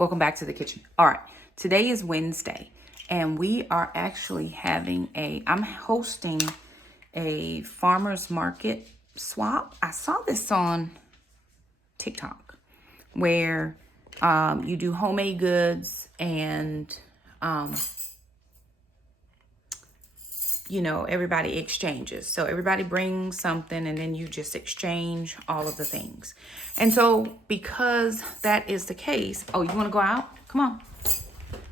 Welcome back to the kitchen. All right, today is Wednesday, and we are actually having I'm hosting a farmer's market swap. I saw this on TikTok where you do homemade goods and everybody exchanges. So everybody brings something and then you just exchange all of the things. And so because that is the case, oh, you want to go out? Come on.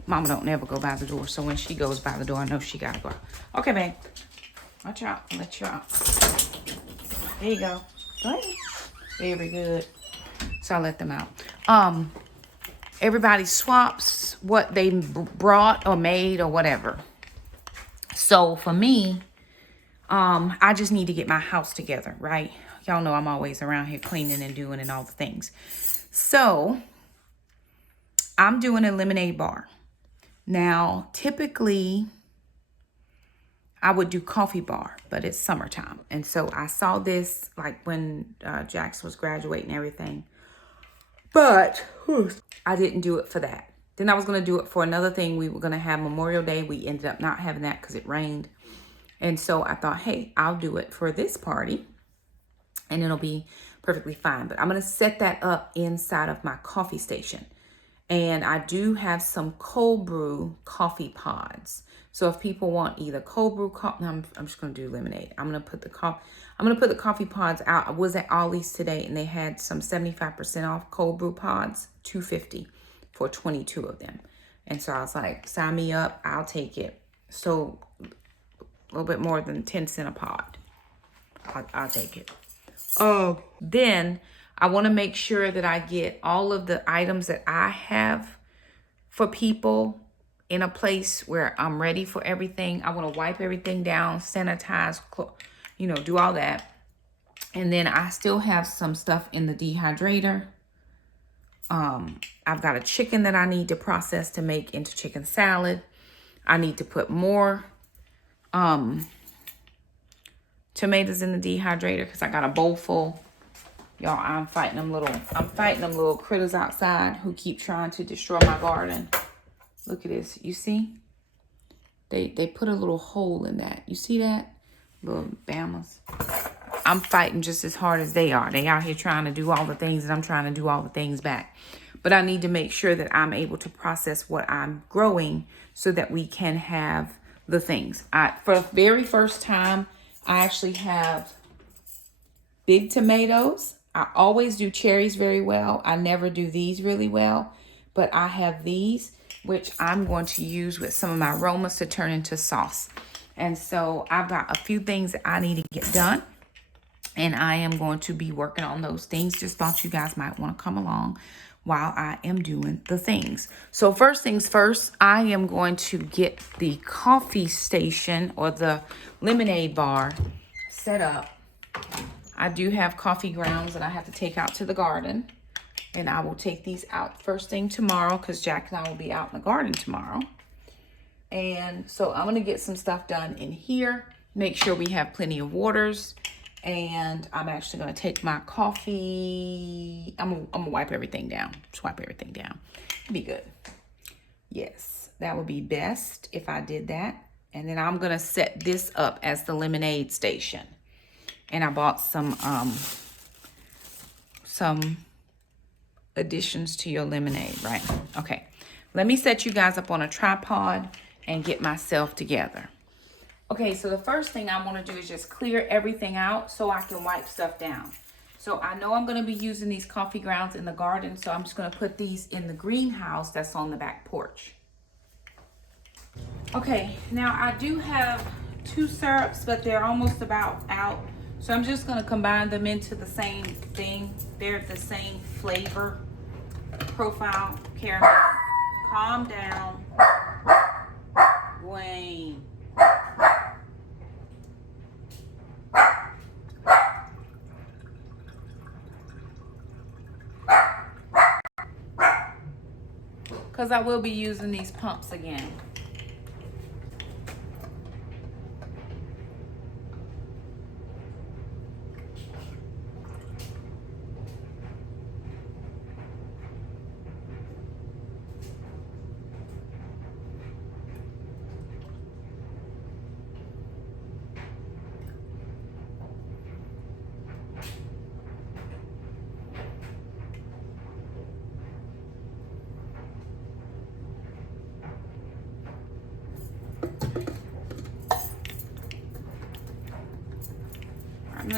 Mama don't never go by the door. So when she goes by the door, I know she got to go out. Okay, babe. Watch out. I'll let you out. There you go. Go ahead. Very good. So I let them out. Everybody swaps what they brought or made or whatever. So for me, I just need to get my house together, right? Y'all know I'm always around here cleaning and doing and all the things. So I'm doing a lemonade bar. Now, typically I would do coffee bar, but it's summertime. And so I saw this like when Jax was graduating and everything. But I didn't do it for that. Then I was going to do it for another thing. We were going to have Memorial Day. We ended up not having that because it rained. And so I thought, hey, I'll do it for this party and it'll be perfectly fine. But I'm going to set that up inside of my coffee station. And I do have some cold brew coffee pods. So if people want either cold brew coffee, no, I'm just going to do lemonade. I'm going to put the coffee pods out. I was at Ollie's today and they had some 75% off cold brew pods, $2.50 for 22 of them. And so I was like, sign me up. I'll take it. So a little bit more than 10 cents a pod. I'll take it. Then I want to make sure that I get all of the items that I have for people in a place where I'm ready for everything. I want to wipe everything down, sanitize, do all that. And then I still have some stuff in the dehydrator. I've got a chicken that I need to process to make into chicken salad. I need to put more tomatoes in the dehydrator because I got a bowl full. Y'all, I'm fighting them little critters outside who keep trying to destroy my garden. Look at this. You see? They put a little hole in that. You see that? Little Bamas. I'm fighting just as hard as they are. They out here trying to do all the things and I'm trying to do all the things back. But I need to make sure that I'm able to process what I'm growing so that we can have the things. For the very first time, I actually have big tomatoes. I always do cherries very well. I never do these really well. But I have these, which I'm going to use with some of my aromas to turn into sauce. And so I've got a few things that I need to get done. And I am going to be working on those things. Just thought you guys might want to come along while I am doing the things. So first things first, I am going to get the coffee station or the lemonade bar set up. I do have coffee grounds that I have to take out to the garden. And I will take these out first thing tomorrow because Jack and I will be out in the garden tomorrow. And so I'm going to get some stuff done in here. Make sure we have plenty of waters. And I'm actually going to take my coffee. I'm going to wipe everything down. Swipe everything down. It'd be good. Yes, that would be best if I did that. And then I'm going to set this up as the lemonade station. And I bought some additions to your lemonade, right? Okay. Let me set you guys up on a tripod and get myself together. Okay, so the first thing I want to do is just clear everything out so I can wipe stuff down. So I know I'm going to be using these coffee grounds in the garden, so I'm just going to put these in the greenhouse that's on the back porch. Okay, now I do have 2 syrups, but they're almost about out. So I'm just going to combine them into the same thing. They're the same flavor profile. Caramel. Calm down. Wayne. Because I will be using these pumps again.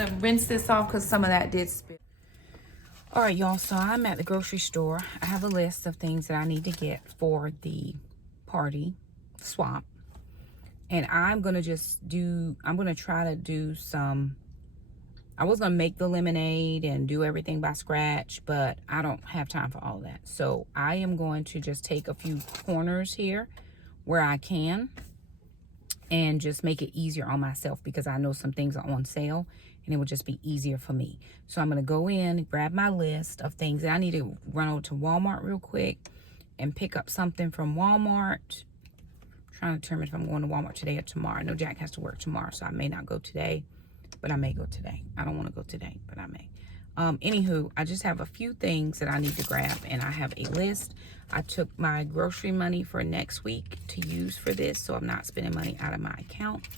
gonna rinse this off because some of that did spill. All right, y'all, so I'm at the grocery store. I have a list of things that I need to get for the party swap. And I'm gonna try to do some, I was gonna make the lemonade and do everything by scratch, but I don't have time for all that. So I am going to just take a few corners here where I can and just make it easier on myself, because I know some things are on sale and it will just be easier for me. So I'm going to go in, grab my list of things that I need to run over to Walmart real quick and pick up something from Walmart. I'm trying to determine if I'm going to Walmart today or tomorrow. I know Jack has to work tomorrow, so I may not go today, but I may go today. I don't want to go today, but I may. Anywho, I just have a few things that I need to grab, and I have a list. I took my grocery money for next week to use for this, so I'm not spending money out of my account,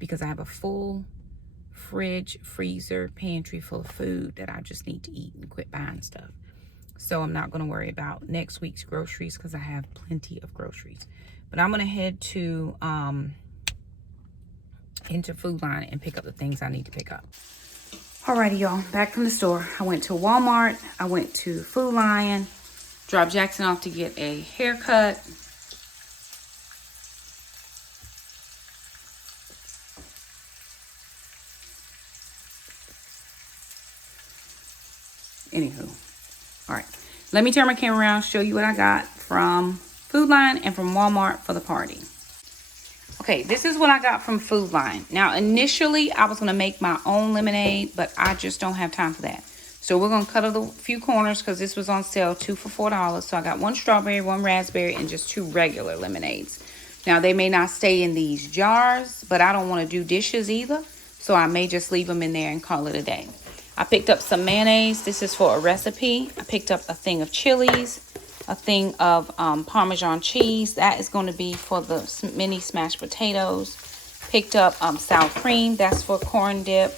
because I have a full fridge, freezer, pantry full of food that I just need to eat and quit buying stuff. So I'm not going to worry about next week's groceries because I have plenty of groceries. But I'm going to head to into Food Line and pick up the things I need to pick up. Alrighty, y'all, back from the store. I went to Walmart. I went to Food Lion, dropped Jackson off to get a haircut. Anywho, all right, let me turn my camera around, show you what I got from Food Line and from Walmart for the party. Okay, this is what I got from Food Line. Now, initially, I was going to make my own lemonade, but I just don't have time for that. So we're going to cut a few corners because this was on sale, 2 for $4. So I got 1 strawberry, 1 raspberry, and just 2 regular lemonades. Now, they may not stay in these jars, but I don't want to do dishes either. So I may just leave them in there and call it a day. I picked up some mayonnaise. This is for a recipe. I picked up a thing of chilies, a thing of Parmesan cheese. That is going to be for the mini smashed potatoes. Picked up sour cream. That's for corn dip.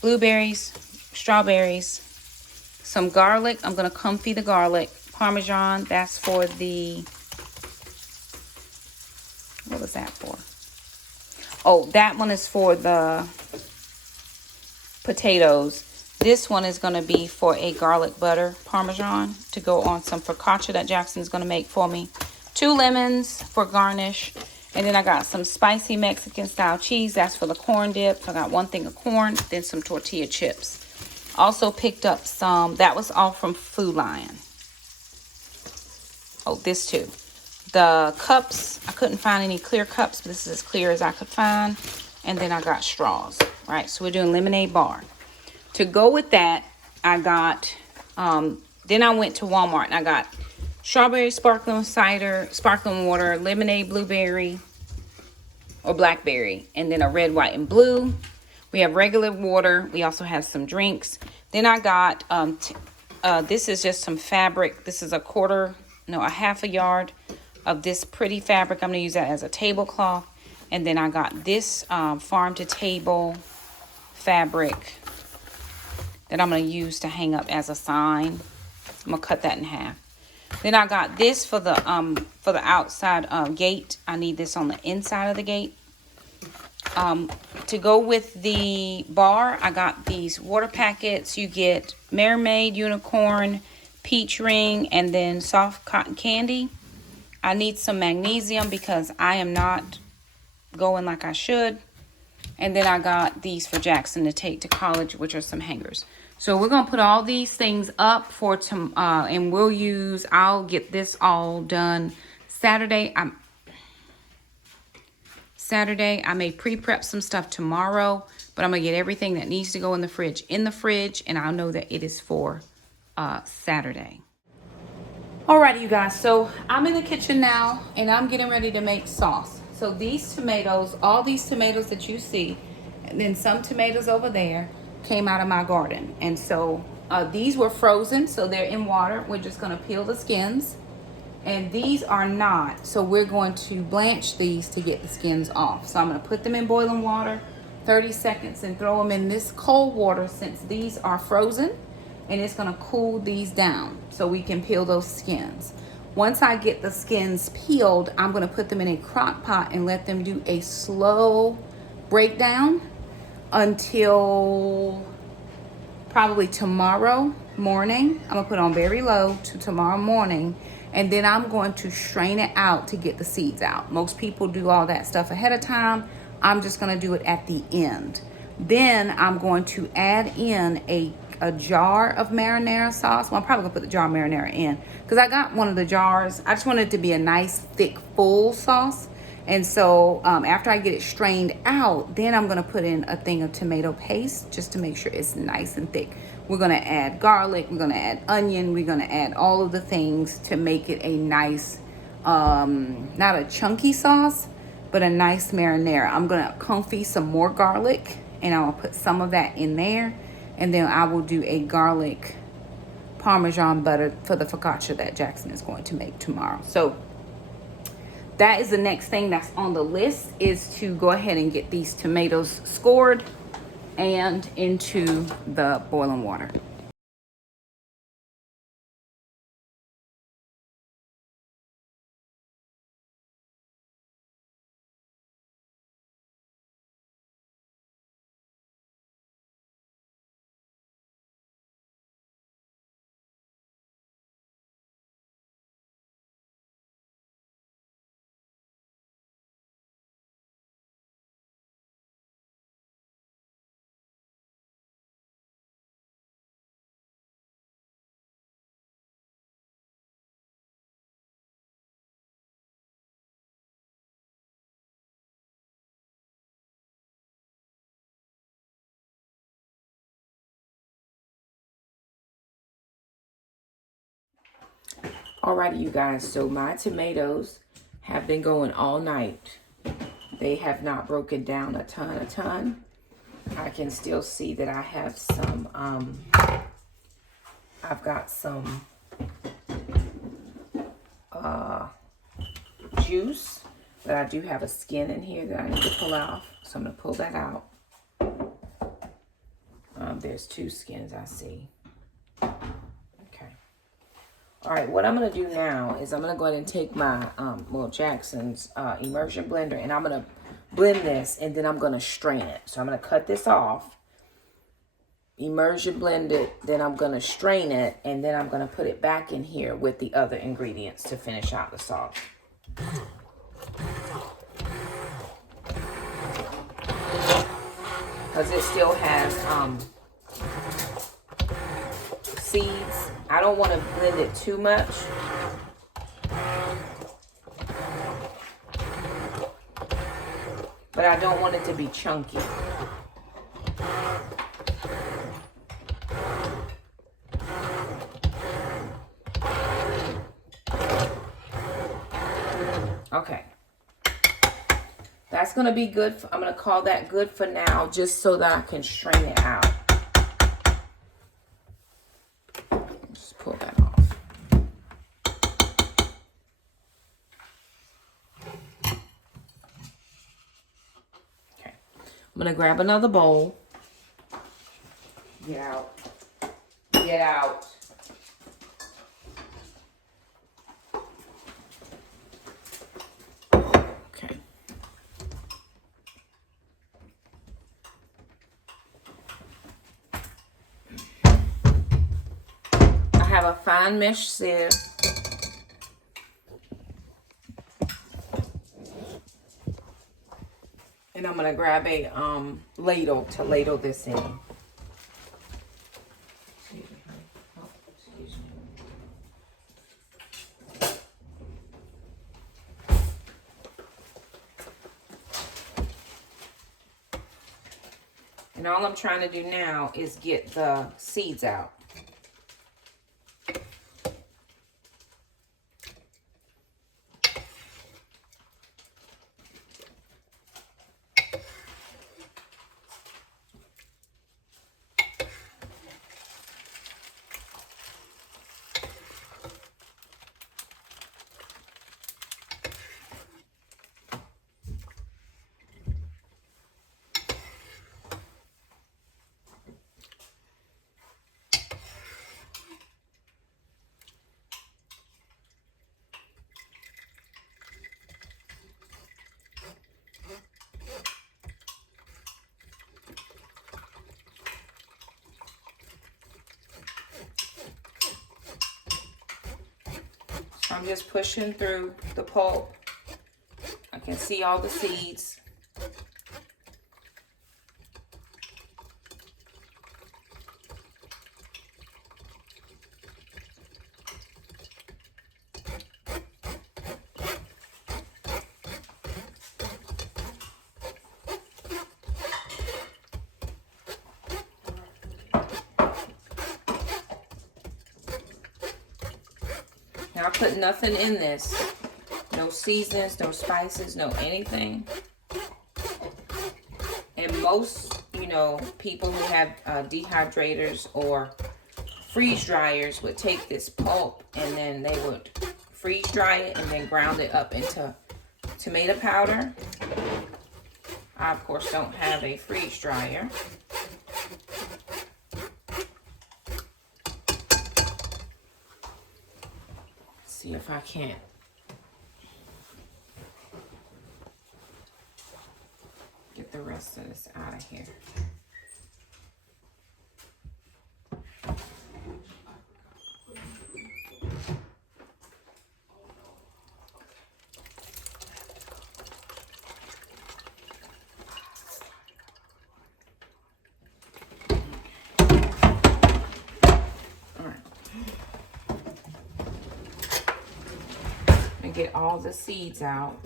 Blueberries, strawberries, some garlic. I'm going to comfy the garlic. Parmesan. That's for the... What was that for? Oh, that one is for the potatoes. This one is going to be for a garlic butter Parmesan to go on some focaccia that Jackson's going to make for me. 2 lemons for garnish. And then I got some spicy Mexican style cheese. That's for the corn dip. So I got 1 thing of corn, then some tortilla chips. Also picked up some, that was all from Food Lion. Oh, this too. The cups, I couldn't find any clear cups, but this is as clear as I could find. And then I got straws, right? So we're doing lemonade bar. To go with that, I got, then I went to Walmart and I got strawberry sparkling cider, sparkling water, lemonade blueberry or blackberry, and then a red, white, and blue. We have regular water. We also have some drinks. Then I got, this is just some fabric. This is a half a yard of this pretty fabric. I'm going to use that as a tablecloth. And then I got this farm to table fabric that I'm going to use to hang up as a sign. I'm going to cut that in half. Then I got this for the outside gate. I need this on the inside of the gate. To go with the bar, I got these water packets. You get Mermaid, Unicorn, Peach Ring, and then soft cotton candy. I need some magnesium because I am not going like I should. And then I got these for Jackson to take to college, which are some hangers. So we're going to put all these things up for tomorrow, and I'll get this all done Saturday. I may pre-prep some stuff tomorrow, but I'm going to get everything that needs to go in the fridge, and I'll know that it is for Saturday. Alrighty, you guys, so I'm in the kitchen now, and I'm getting ready to make sauce. So these tomatoes, all these tomatoes that you see, and then some tomatoes over there, came out of my garden. And so these were frozen, so they're in water. We're just going to peel the skins. And these are not, so we're going to blanch these to get the skins off. So I'm going to put them in boiling water 30 seconds and throw them in this cold water since these are frozen, and it's going to cool these down so we can peel those skins. Once I get the skins peeled, I'm going to put them in a crock pot and let them do a slow breakdown until probably tomorrow morning. I'm gonna put on very low to tomorrow morning, and then I'm going to strain it out to get the seeds out. Most people do all that stuff ahead of time. I'm just gonna do it at the end. Then I'm going to add in a jar of marinara sauce. Well, I'm probably gonna put the jar of marinara in because I got one of the jars. I just want it to be a nice thick full sauce. And so after I get it strained out, then I'm gonna put in a thing of tomato paste just to make sure it's nice and thick. We're gonna add garlic, we're gonna add onion, we're gonna add all of the things to make it a nice, not a chunky sauce, but a nice marinara. I'm gonna confit some more garlic and I'll put some of that in there. And then I will do a garlic Parmesan butter for the focaccia that Jackson is going to make tomorrow. So that is the next thing that's on the list, is to go ahead and get these tomatoes scored and into the boiling water. Alrighty, you guys, so my tomatoes have been going all night. They have not broken down a ton. I can still see that I have some, I've got some juice, but I do have a skin in here that I need to pull off. So I'm gonna pull that out. There's 2 skins I see. All right, what I'm going to do now is I'm going to go ahead and take my, Jackson's immersion blender, and I'm going to blend this, and then I'm going to strain it. So I'm going to cut this off, immersion blend it, then I'm going to strain it, and then I'm going to put it back in here with the other ingredients to finish out the sauce. Because it still has seeds. I don't want to blend it too much. But I don't want it to be chunky. Okay. That's going to be good. I'm going to call that good for now, just so that I can strain it out. Just pull that off. Okay. I'm going to grab another bowl. Get out. Get out. Okay. I have a fine mesh sieve. And I'm going to grab a ladle to ladle this in. And all I'm trying to do now is get the seeds out. I'm just pushing through the pulp. I can see all the seeds. Now I put nothing in this. No seasonings, no spices, no anything. And most, you know, people who have dehydrators or freeze dryers would take this pulp and then they would freeze dry it and then ground it up into tomato powder. I, of course, don't have a freeze dryer. See if I can't get the rest of this out of here. Get all the seeds out.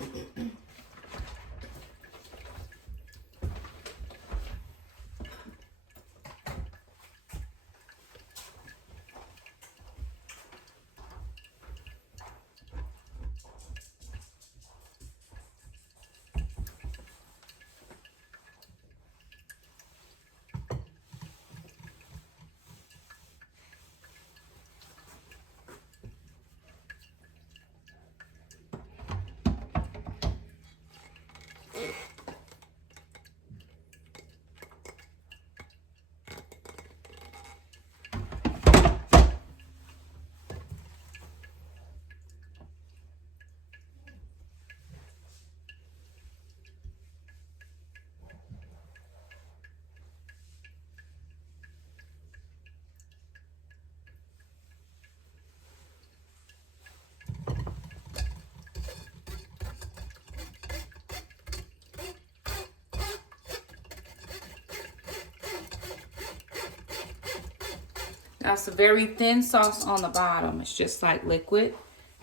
That's a very thin sauce on the bottom. It's just like liquid.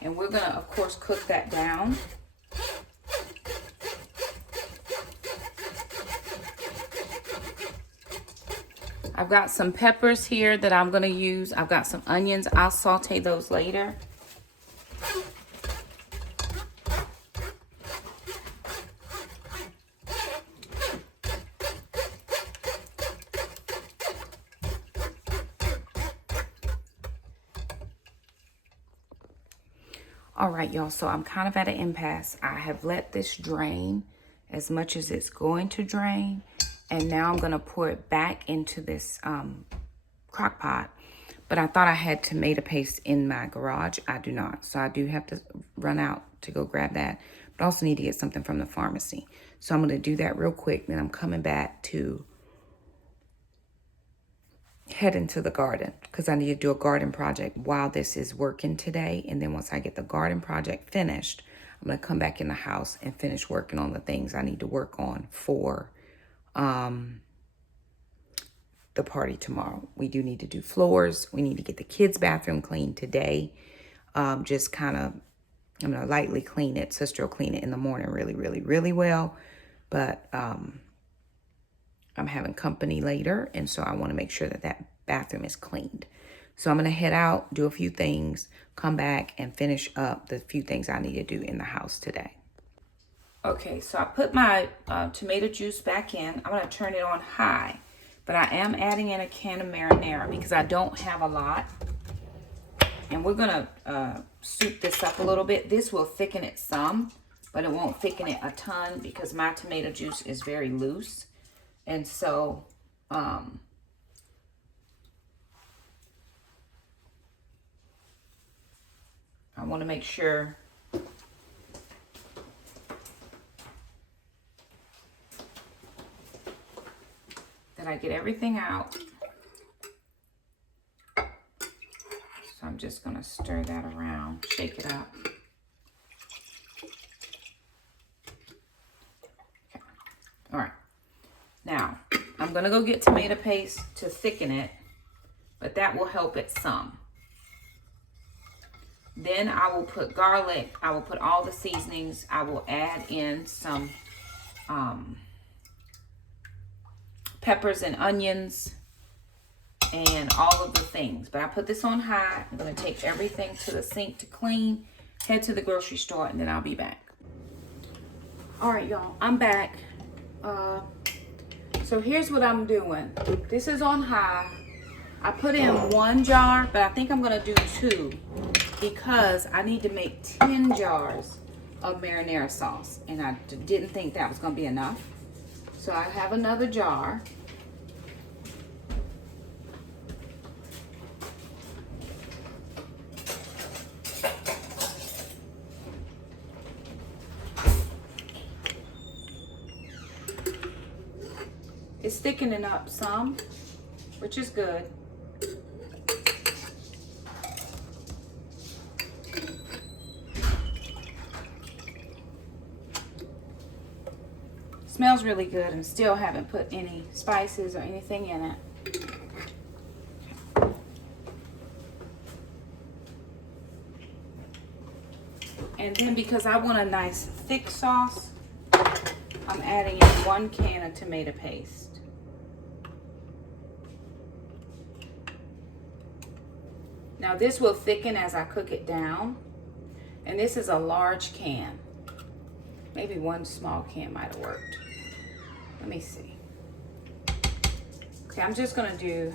And we're going to, of course, cook that down. I've got some peppers here that I'm going to use. I've got some onions. I'll saute those later. All right, y'all, so I'm kind of at an impasse. I have let this drain as much as it's going to drain. And now I'm going to pour it back into this crock pot. But I thought I had tomato paste in my garage. I do not. So I do have to run out to go grab that. But I also need to get something from the pharmacy. So I'm going to do that real quick. Then I'm coming back to head into the garden because I need to do a garden project while this is working today. And then once I get the garden project finished, I'm going to come back in the house and finish working on the things I need to work on for the party tomorrow. We do need to do floors. We need to get the kids' bathroom cleaned today. Just kind of, I'm going to lightly clean it. Sister will clean it in the morning really, really, really well. But I'm having company later, and so I want to make sure that that bathroom is cleaned. So I'm going to head out, do a few things, come back, and finish up the few things I need to do in the house today. Okay, so I put my tomato juice back in. I'm going to turn it on high, but I am adding in a can of marinara because I don't have a lot. And we're going to soup this up a little bit. This will thicken it some, but it won't thicken it a ton because my tomato juice is very loose. And so, I want to make sure that I get everything out. So I'm just gonna stir that around, shake it up. Okay. All right. Now, I'm gonna go get tomato paste to thicken it, but that will help it some. Then I will put garlic, I will put all the seasonings, I will add in some peppers and onions and all of the things. But I put this on high. I'm gonna take everything to the sink to clean, head to the grocery store, and then I'll be back. All right, y'all, I'm back. So here's what I'm doing. This is on high. I put in 1 jar, but I think I'm gonna do 2 because I need to make 10 jars of marinara sauce, and I didn't think that was gonna be enough. So I have another jar. It's thickening up some, which is good. Smells really good, and still haven't put any spices or anything in it. And then because I want a nice thick sauce, I'm adding in 1 can of tomato paste. Now this will thicken as I cook it down. And this is a large can. Maybe 1 small can might have worked. Let me see. Okay, I'm just gonna do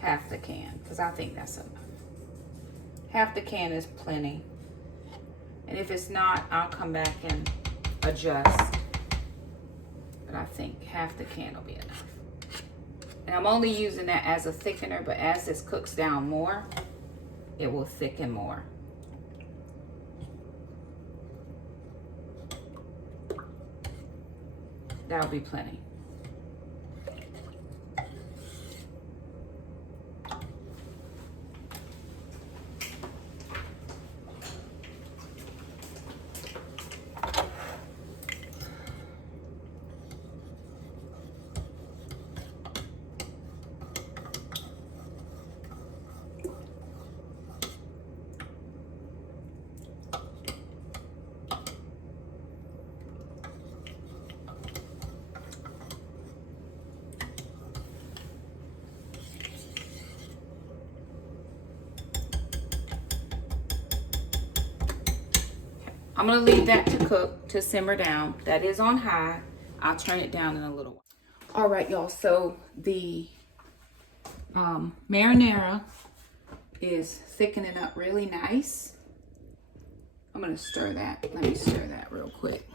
half the can because I think that's enough. Half the can is plenty. And if it's not, I'll come back and adjust. But I think half the can will be enough. And I'm only using that as a thickener, but as this cooks down more, it will thicken more. That'll be plenty. I'm gonna leave that to cook, to simmer down. That is on high. I'll turn it down in a little while. All right, y'all, so the marinara is thickening up really nice. I'm gonna stir that. Let me stir that real quick.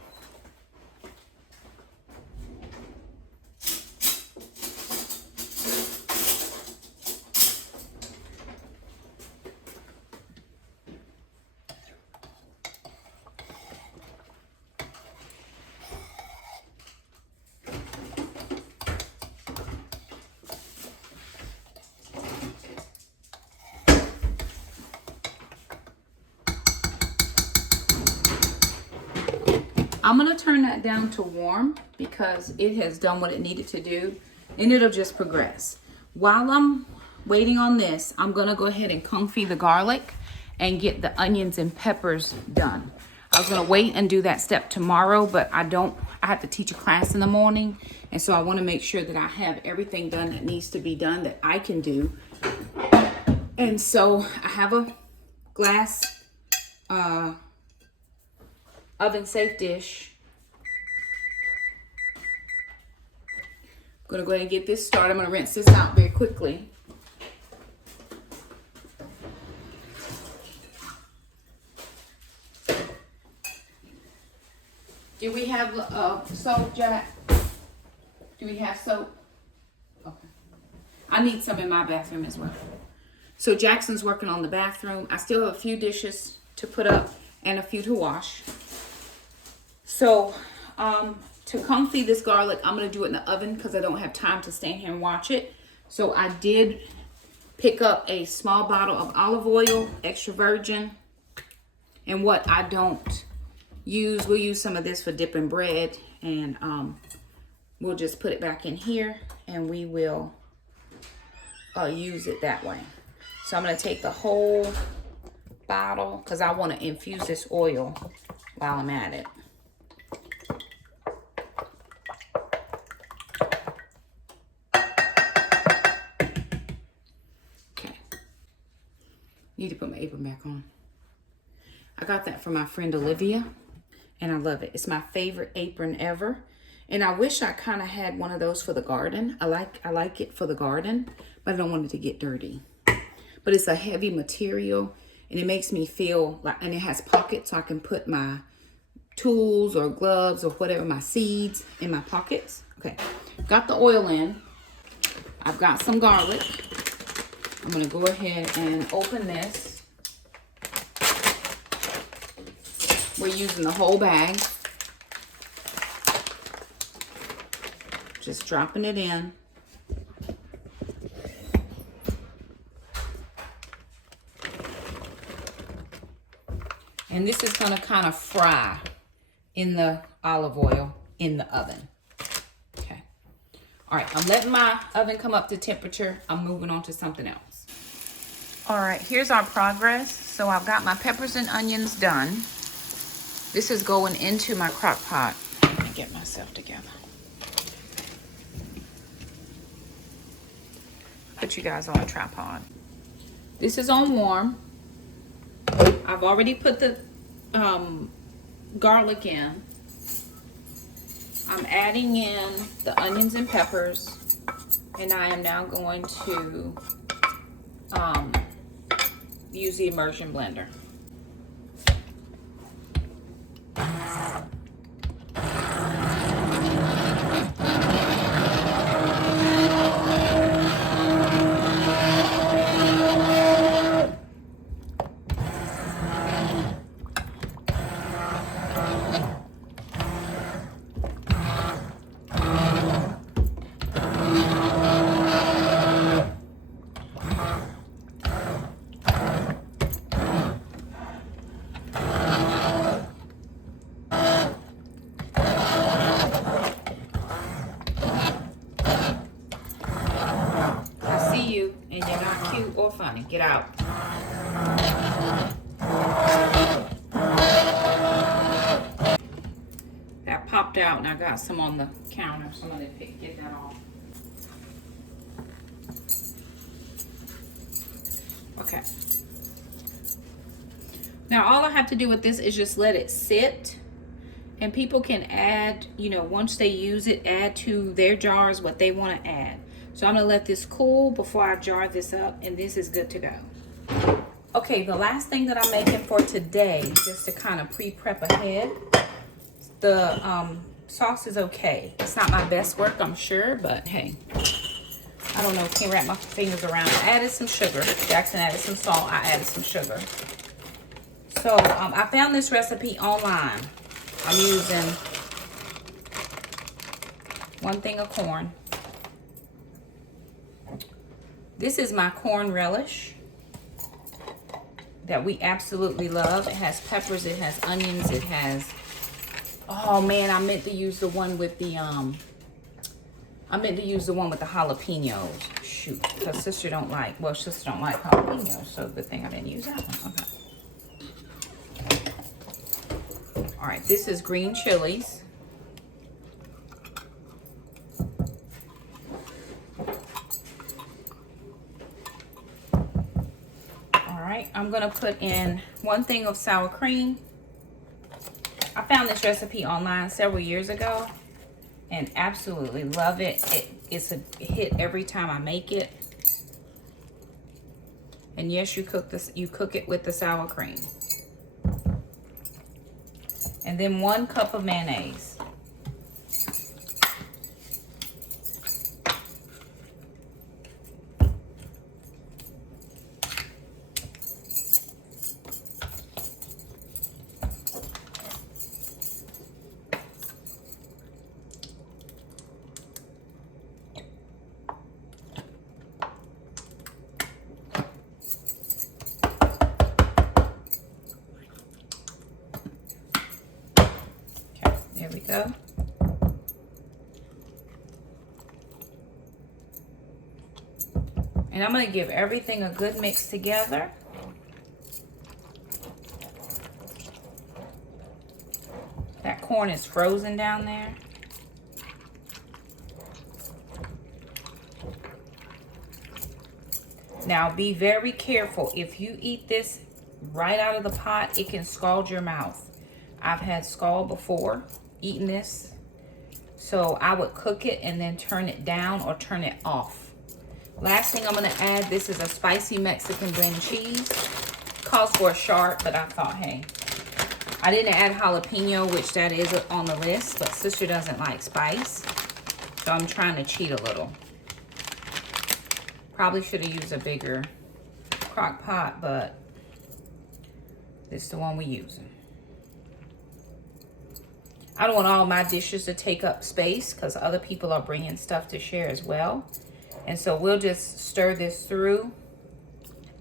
I'm gonna turn that down to warm because it has done what it needed to do and it'll just progress. While I'm waiting on this, I'm gonna go ahead and confit the garlic and get the onions and peppers done. I was gonna wait and do that step tomorrow, but I have to teach a class in the morning. And so I wanna make sure that I have everything done that needs to be done that I can do. And so I have a glass oven safe dish. I'm gonna go ahead and get this started. I'm gonna rinse this out very quickly. Do we have soap, Jack? Do we have soap? Okay. I need some in my bathroom as well. So Jackson's working on the bathroom. I still have a few dishes to put up and a few to wash. So, to confit this garlic, I'm going to do it in the oven because I don't have time to stand here and watch it. So I did pick up a small bottle of olive oil, extra virgin. And what I don't use, we'll use some of this for dipping bread, and we'll just put it back in here and we will use it that way. So I'm going to take the whole bottle because I want to infuse this oil while I'm at it. Okay. Need to put my apron back on. I got that from my friend Olivia, and I love it. It's my favorite apron ever. And I wish I kind of had one of those for the garden. I like it for the garden, but I don't want it to get dirty. But it's a heavy material, and it makes me feel like, and it has pockets so I can put my tools or gloves or whatever, my seeds in my pockets. Okay, got the oil in. I've got some garlic. I'm gonna go ahead and open this. We're using the whole bag. Just dropping it in. And this is going to kind of fry in the olive oil in the oven. Okay. All right, I'm letting my oven come up to temperature. I'm moving on to something else. All right, here's our progress. So I've got my peppers and onions done. This is going into my crock pot. Let me get myself together. Put you guys on a tripod. This is on warm. I've already put the garlic in. I'm adding in the onions and peppers, and I am now going to use the immersion blender. Get out. That popped out and I got some on the counter. Somebody get that off. Okay. Now all I have to do with this is just let it sit. And people can add, you know, once they use it, add to their jars what they want to add. So I'm going to let this cool before I jar this up, and this is good to go. Okay, the last thing that I'm making for today, just to kind of pre-prep ahead, the sauce is okay. It's not my best work, I'm sure, but hey, I don't know, can't wrap my fingers around it. I added some sugar. Jackson added some salt. I added some sugar. So I found this recipe online. I'm using 1 thing of corn. This is my corn relish that we absolutely love. It has peppers, it has onions, it has, oh man, I meant to use the one with the jalapenos. Shoot, because sister don't like jalapenos, so good thing I didn't use that one. Okay. All right, this is green chilies. I'm gonna put in 1 thing of sour cream. I found this recipe online several years ago and absolutely love it. It's a hit every time I make it. And yes, you cook it with the sour cream. And then 1 cup of mayonnaise. go. And I'm going to give everything a good mix together. That corn is frozen down there. Now be very careful. If you eat this right out of the pot, it can scald your mouth. I've had scald before eating this. So I would cook it and then turn it down or turn it off. Last thing I'm going to add, this is a spicy Mexican blend cheese. Calls for a sharp, but I thought, hey. I didn't add jalapeno, which that is on the list, but sister doesn't like spice. So I'm trying to cheat a little. Probably should have used a bigger crock pot, but this is the one we're using. I don't want all my dishes to take up space because other people are bringing stuff to share as well. And so we'll just stir this through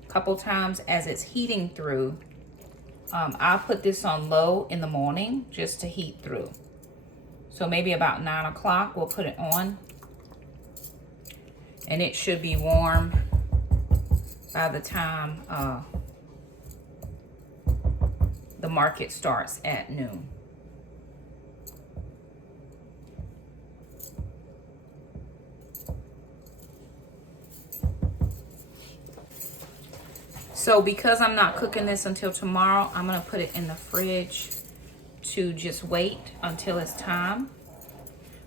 a couple times as it's heating through. I'll put this on low in the morning just to heat through. So maybe about 9 o'clock we'll put it on. And it should be warm by the time the market starts at noon. So because I'm not cooking this until tomorrow, I'm going to put it in the fridge to just wait until it's time.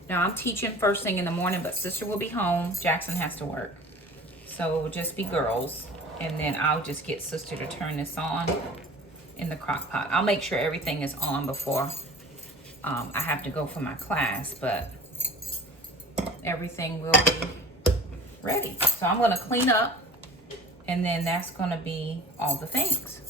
Now I'm teaching first thing in the morning, but sister will be home. Jackson has to work. So it will just be girls. And then I'll just get sister to turn this on in the crock pot. I'll make sure everything is on before I have to go for my class, but everything will be ready. So I'm going to clean up. And then that's going to be all the things.